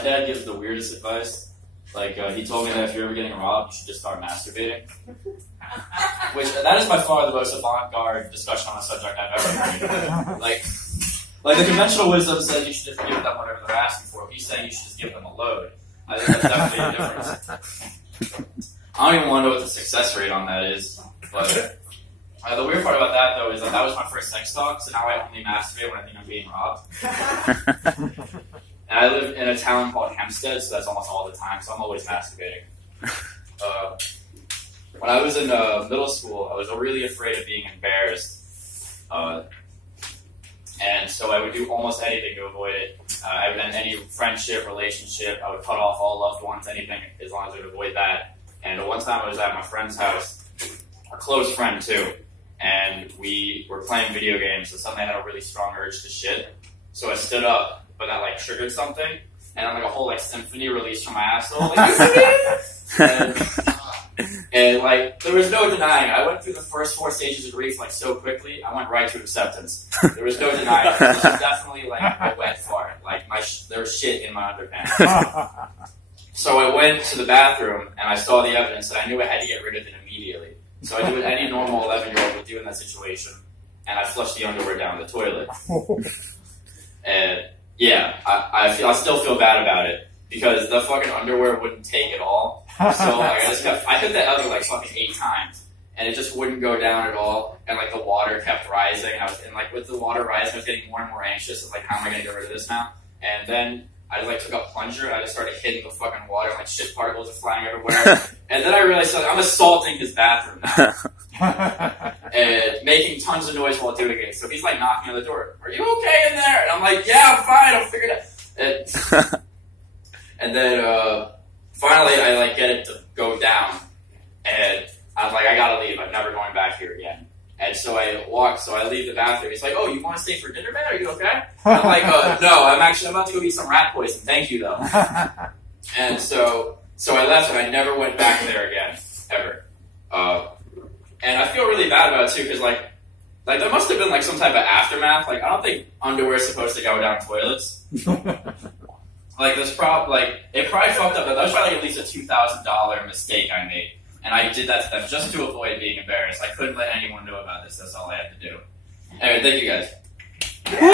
My dad gives the weirdest advice. Like, he told me that if you're ever getting robbed, you should just start masturbating. Which, that is by far the most avant-garde discussion on a subject I've ever heard. Like the conventional wisdom says you should just give them whatever they're asking for. He's saying you should just give them a load. I think that's definitely a difference. I don't even want to know what the success rate on that is. But the weird part about that, though, is that was my first sex talk, so now I only masturbate when I think I'm being robbed. And I live in a town called Hempstead, so that's almost all the time, so I'm always masturbating. When I was in middle school, I was really afraid of being embarrassed. And so I would do almost anything to avoid it. I would end any friendship, relationship, I would cut off all loved ones, anything, as long as I would avoid that. And one time I was at my friend's house, a close friend too, and we were playing video games, and suddenly I had a really strong urge to shit. So I stood up, but that like triggered something, and then like a whole like symphony released from my asshole. And like there was no denying. I went through the first 4 stages of grief like so quickly. I went right to acceptance. There was no denying. It was definitely like a wet fart. Like there was shit in my underpants. So I went to the bathroom and I saw the evidence, and I knew I had to get rid of it immediately. So I did what any normal 11-year-old would do in that situation, and I flushed the underwear down the toilet. And yeah, I still feel bad about it because the fucking underwear wouldn't take it all. So like I hit that other like fucking 8 times, and it just wouldn't go down at all. And like the water kept rising. And like with the water rising, I was getting more and more anxious. I was like, how am I gonna get rid of this now? And then I like took a plunger and I just started hitting the fucking water, and like shit particles are flying everywhere. And then I realized like, I'm assaulting his bathroom now. And making tons of noise while doing it. So he's like knocking on the door. Are you okay in there? And I'm like, yeah, I'm fine. I'll figure it out. And then finally I like get it to go down, and I'm like, I gotta leave. I'm never going back here again. And so I leave the bathroom. He's like, oh, you want to stay for dinner, man? Are you okay? I'm like, no, I'm about to go eat some rat poison. Thank you, though. And so I left, and I never went back there again, ever. And I feel really bad about it, too, because, like there must have been, like, some type of aftermath. Like, I don't think underwear is supposed to go down toilets. Like, it probably fucked up. That was probably at least a $2,000 mistake I made. And I did that to them just to avoid being embarrassed. I couldn't let anyone know about this. That's all I had to do. Anyway, thank you guys. Woo!